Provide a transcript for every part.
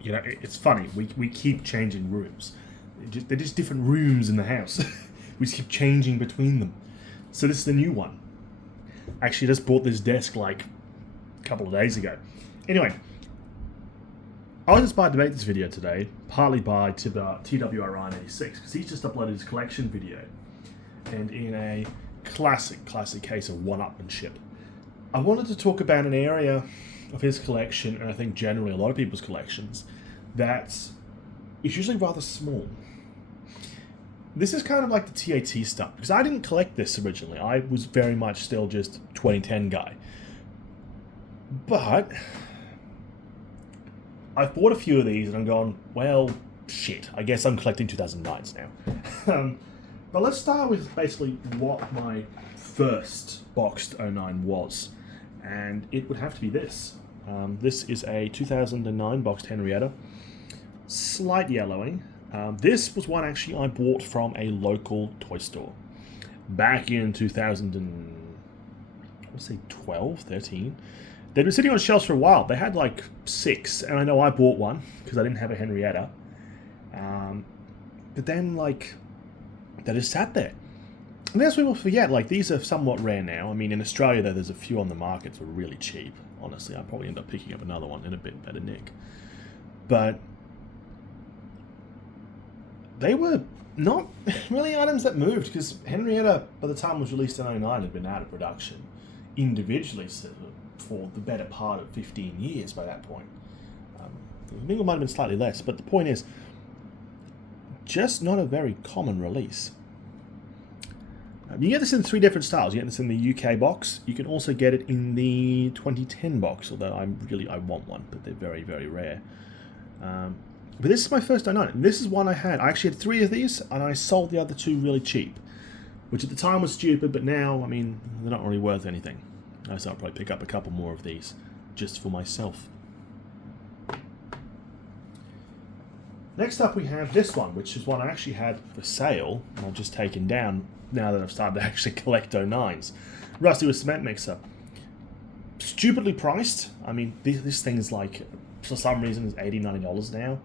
You know, it's funny. We keep changing rooms. They're just different rooms in the house. We just keep changing between them. So this is the new one. Actually, just bought this desk like a couple of days ago. Anyway, I was inspired to make this video today, partly by TWRyan86, because he's just uploaded his collection video. And in a classic case of one-upmanship, I wanted to talk about an area of his collection, and I think generally a lot of people's collections, that is usually rather small. This is kind of like the TAT stuff, because I didn't collect this originally. I was very much still just 2010 guy. But I've bought a few of these and I'm going, well, shit, I guess I'm collecting 2009s now. But let's start with basically what my first boxed 09 was. And it would have to be this. This is a 2009 boxed Henrietta. Slight yellowing. This was one actually I bought from a local toy store. Back in 2012, 13. They'd been sitting on shelves for a while. They had like 6, and I know I bought one because I didn't have a Henrietta. But then, like, they just sat there. And as people forget, like, these are somewhat rare now. I mean, in Australia, though, there's a few on the market for really cheap. Honestly, I'll probably end up picking up another one in a bit better nick. But they were not really items that moved, because Henrietta, by the time it was released in 09, had been out of production individually for the better part of 15 years by that point. I think it might have been slightly less, but the point is, just not a very common release. You get this in 3 different styles. You get this in the UK box. You can also get it in the 2010 box, although I want one, but they're very, very rare. But this is my first 09. This is one I had. I actually had 3 of these, and I sold the other 2 really cheap, which at the time was stupid, but now, I mean, they're not really worth anything. So I'll probably pick up a couple more of these just for myself. Next up we have this one, which is one I actually had for sale, and I've just taken down now that I've started to actually collect 09s. Rusty with Cement Mixer. Stupidly priced. I mean, this thing is like, for some reason, is $80, $90 now.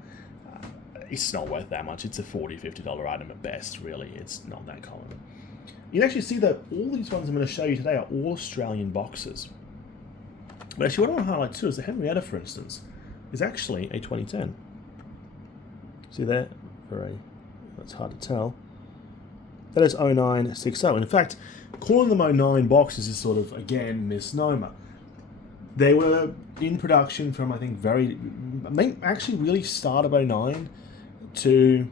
It's not worth that much. It's a $40, $50 item at best, really. It's not that common. You can actually see that all these ones I'm going to show you today are all Australian boxes. But actually what I want to highlight too is the Henrietta, for instance, is actually a 2010. See there? That's hard to tell. That is 0960. And in fact, calling them 09 boxes is sort of, again, misnomer. They were in production from, I think, actually really start of 09 to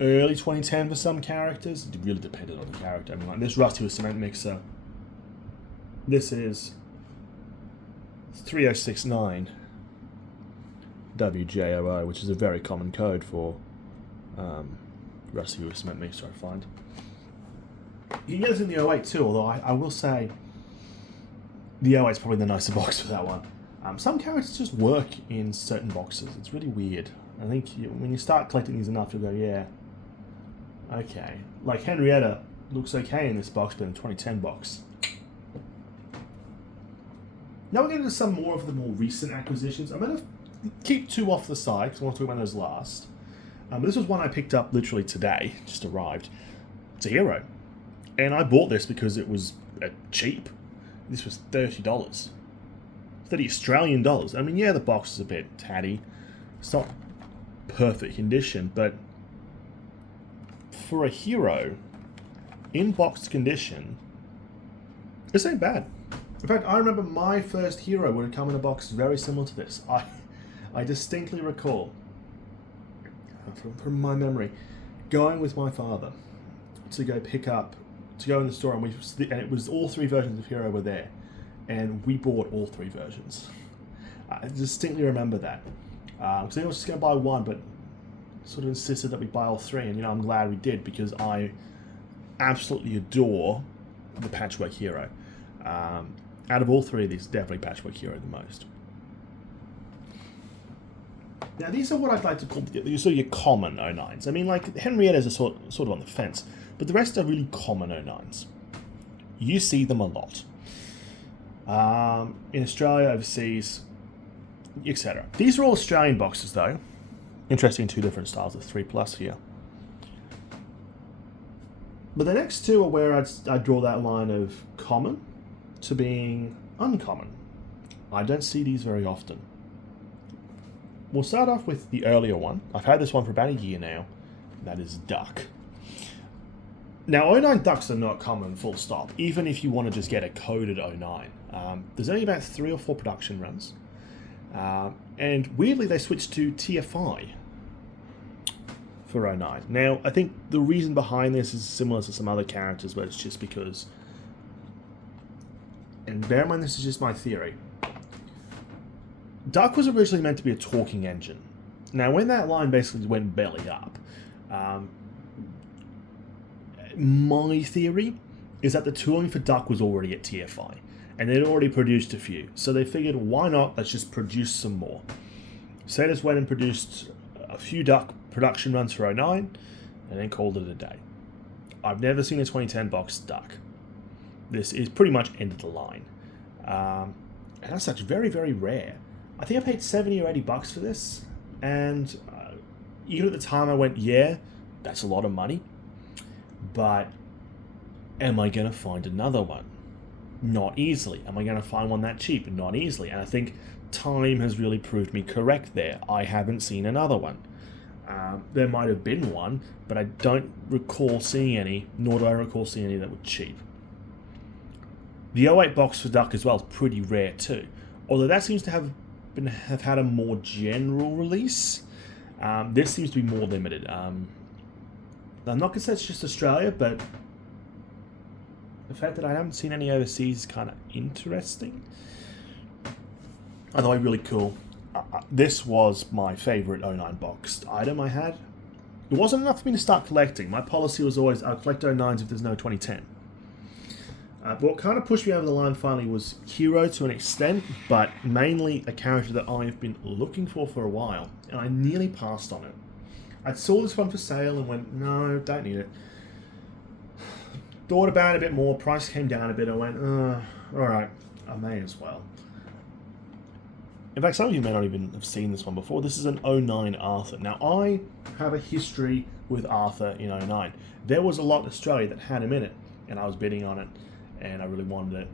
early 2010 for some characters. It really depended on the character. I mean, like this Rusty with Cement Mixer. This is 3069 WJOO, which is a very common code for Rusty with Cement Mixer, I find. You can get this in the 08 too, although I will say the 08 is probably the nicer box for that one. Some characters just work in certain boxes. It's really weird. I think when you start collecting these enough, you'll go, yeah, okay. Like Henrietta looks okay in this box, but in the 2010 box. Now we're getting into some more of the more recent acquisitions. I'm going to keep 2 off the side, because I want to talk about those last. But this was one I picked up literally today, just arrived. It's a Hero. And I bought this because it was cheap. This was $30. 30 Australian dollars. I mean, yeah, the box is a bit tatty. It's not perfect condition, but for a Hero in boxed condition, this ain't bad. In fact, I remember my first Hero would have come in a box very similar to this. I distinctly recall, from my memory, going with my father to go in the store, and it was all 3 versions of Hero were there, and we bought all 3 versions. I distinctly remember that. Because I was just going to buy one, but sort of insisted that we buy all 3, and I'm glad we did, because I absolutely adore the Patchwork Hero. Out of all 3 of these, definitely Patchwork Hero the most. Now, these are what I'd like to call sort of your common 09s. I mean, like, Henrietta's are sort of on the fence, but the rest are really common 09s. You see them a lot. In Australia, overseas, etc. These are all Australian boxes though. Interesting, two different styles of 3+ here. But the next two are where I'd draw that line of common to being uncommon. I don't see these very often. We'll start off with the earlier one. I've had this one for about a year now. That is Duck. Now, 09 Ducks are not common, full stop, even if you want to just get a coded 09. There's only about 3 or 4 production runs. And weirdly, they switched to TFI for 09. Now, I think the reason behind this is similar to some other characters, but it's just because, and bear in mind this is just my theory, Duck was originally meant to be a talking engine. Now, when that line basically went belly up, my theory is that the tooling for Duck was already at TFI, and they'd already produced a few, so they figured, why not, let's just produce some more. So they just went and produced a few Duck production runs for 09, and then called it a day. I've never seen a 2010 box Duck. This is pretty much end of the line. And as such, very, very rare. I think I paid 70 or 80 bucks for this, and even at the time I went, yeah, that's a lot of money, but am I going to find another one? Not easily. Am I going to find one that cheap? Not easily. And I think time has really proved me correct there. I haven't seen another one. There might have been one, but I don't recall seeing any, nor do I recall seeing any that were cheap. The 08 box for Duck as well is pretty rare too, although that seems to have had a more general release. This seems to be more limited. I'm not going to say it's just Australia, but the fact that I haven't seen any overseas is kind of interesting. Otherwise, really cool. This was my favourite 09 boxed item I had. It wasn't enough for me to start collecting. My policy was always, I'll collect 09s if there's no 2010. But what kind of pushed me over the line finally was Hero to an extent, but mainly a character that I've been looking for a while, and I nearly passed on it. I saw this one for sale and went, no, don't need it. Thought about it a bit more, price came down a bit, I went, alright, I may as well. In fact, some of you may not even have seen this one before. This is an 09 Arthur. Now, I have a history with Arthur in 09. There was a lot in Australia that had him in it, and I was bidding on it, and I really wanted it.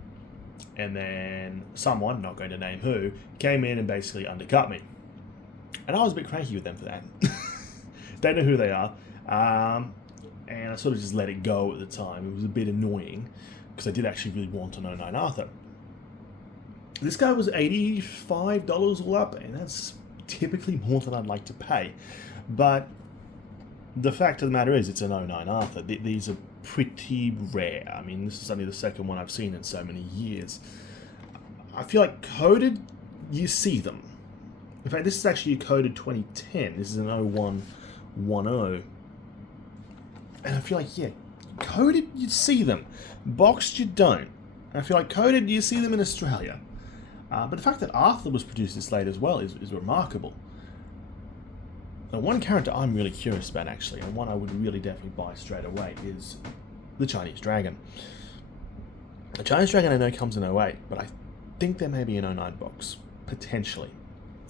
And then someone, not going to name who, came in and basically undercut me. And I was a bit cranky with them for that. Don't know who they are. And I sort of just let it go at the time. It was a bit annoying, because I did actually really want an 09 Arthur. This guy was $85 all up, and that's typically more than I'd like to pay. But the fact of the matter is, it's an 09 Arthur. These are pretty rare. I mean, this is only the second one I've seen in so many years. I feel like coded, you see them. In fact, this is actually a coded 2010. This is an 0110. And I feel like, yeah, coded, you see them. Boxed, you don't. I feel like coded, you see them in Australia. But the fact that Arthur was produced this late as well is remarkable. Now, one character I'm really curious about, actually, and one I would really definitely buy straight away, is the Chinese Dragon. The Chinese Dragon I know comes in 08, but I think there may be an 09 box, potentially.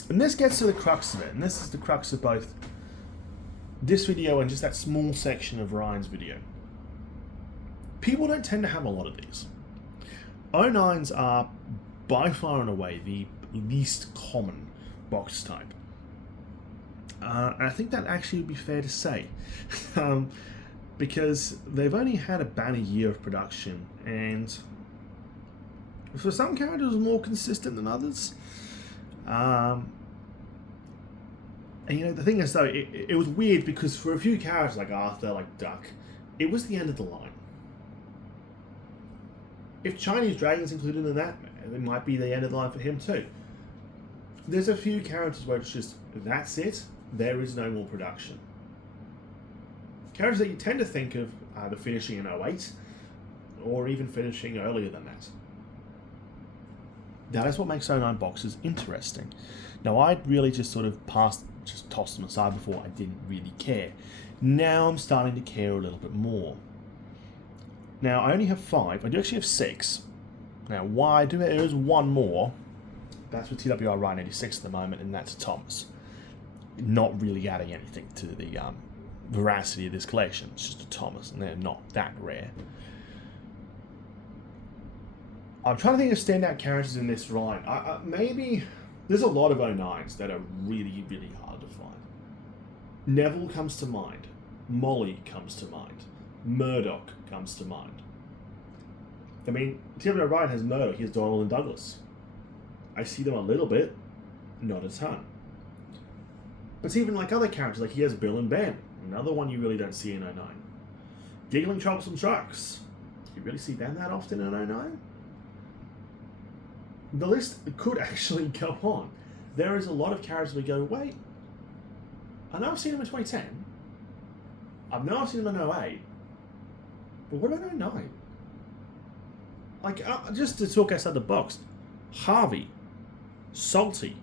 And this gets to the crux of it, and this is the crux of both this video and just that small section of Ryan's video. People don't tend to have a lot of these. 09s are by far and away the least common box type. And I think that actually would be fair to say. Because they've only had about a year of production, and for some characters more consistent than others. And you know, the thing is though, it was weird because for a few characters like Arthur, like Duck, it was the end of the line. If Chinese Dragon's included in that, it might be the end of the line for him too. There's a few characters where it's just, that's it, there is no more production. Characters that you tend to think of either finishing in 08, or even finishing earlier than that. That is what makes 09 boxes interesting. Now, I'd really just sort of tossed them aside before. I didn't really care. Now I'm starting to care a little bit more. Now, I only have 5. I do actually have 6. Now, why do there is one more, That's with TWR Ryan 86 at the moment, and that's a Thomas. Not really adding anything to the veracity of this collection. It's just a Thomas, and they're not that rare. I'm trying to think of standout characters in this Ryan. Maybe there's a lot of 09s that are really, really hard to find. Neville comes to mind. Molly comes to mind. Murdoch comes to mind. I mean, TWR Ryan has Murdoch, he has Donald and Douglas. I see them a little bit, not a ton. But it's even like other characters, like he has Bill and Ben, another one you really don't see in 09. Giggling Troublesome Trucks. Do you really see them that often in 09? The list could actually go on. There is a lot of characters we go, wait, I know I've seen them in 2010. I know I've seen them in 08. But what about 09? Like, just to talk outside the box, Harvey, Salty,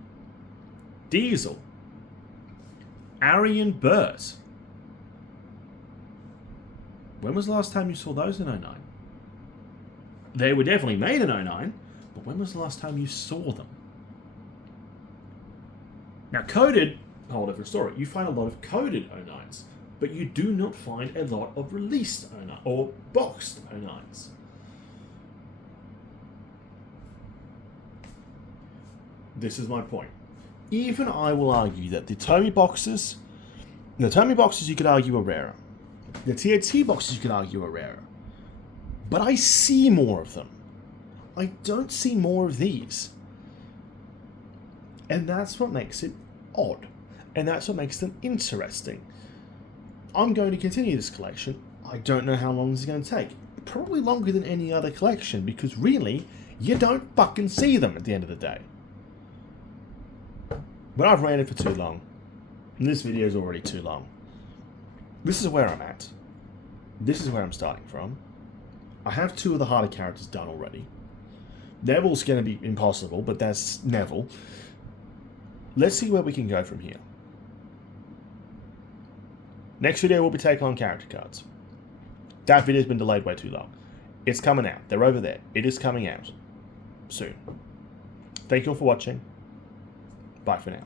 Diesel, Arian Burt. When was the last time you saw those in 09? They were definitely made in 09, but when was the last time you saw them? Now, coded, whole different story. You find a lot of coded 09s, but you do not find a lot of released 09 or boxed 09s. This is my point. Even I will argue that the Tomy boxes you could argue are rarer. The TAT boxes you could argue are rarer. But I see more of them. I don't see more of these. And that's what makes it odd. And that's what makes them interesting. I'm going to continue this collection. I don't know how long this is going to take. Probably longer than any other collection, because really, you don't fucking see them at the end of the day. But I've ranted for too long. And this video is already too long. This is where I'm at. This is where I'm starting from. I have two of the harder characters done already. Neville's going to be impossible, but that's Neville. Let's see where we can go from here. Next video will be take on character cards. That video's been delayed way too long. It's coming out. They're over there. It is coming out soon. Thank you all for watching. Bye for now.